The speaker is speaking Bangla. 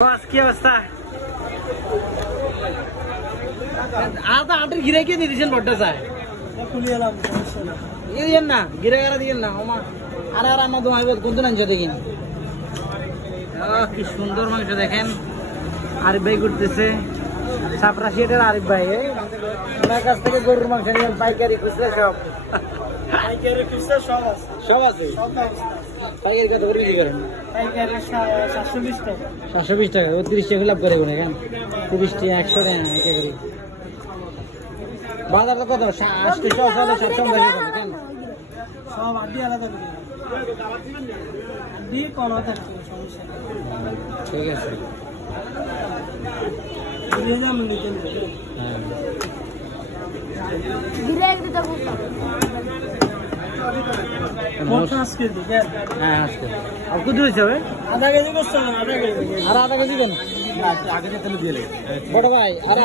কি অবস্থা? আটের গিরে কে দিয়ে দিচ্ছেন বড্ডা চায় দিয়েন না, গিরে গারা দিয়েন না আমার আর আর আমার তোমার কোন আনছে দেখিন। কি সুন্দর মাংস দেখেন, আরিফ ভাই করতেছে সাপরাশি এটার আরিফ ভাই ওনার কাছ থেকে গরুর মাংস নিয়ে পাইকারি খুচরা সব আছে। পাইকারি কত করে বিক্রি করেন? 720 টাকা। 30 টাকা লাভ করে কোন এখন 30 টাকা 100 টাকা এটা করি। বাজারটা কত? 800 টাকা 700 টাকা কেন? সব আদি আলাদা করে আদি কোন থাকে সমস্যা ঠিক আছে। দিয়ে যাম নিতে হ্যাঁ গিরে একটু তো মোট আজকে দিকে হ্যাঁ আজকে আর কত হইছে হবে? আধা কেজি করতে হবে। আধা কেজি আর আধা কেজি কোন আগে তেল দিয়ে বড় ভাই আর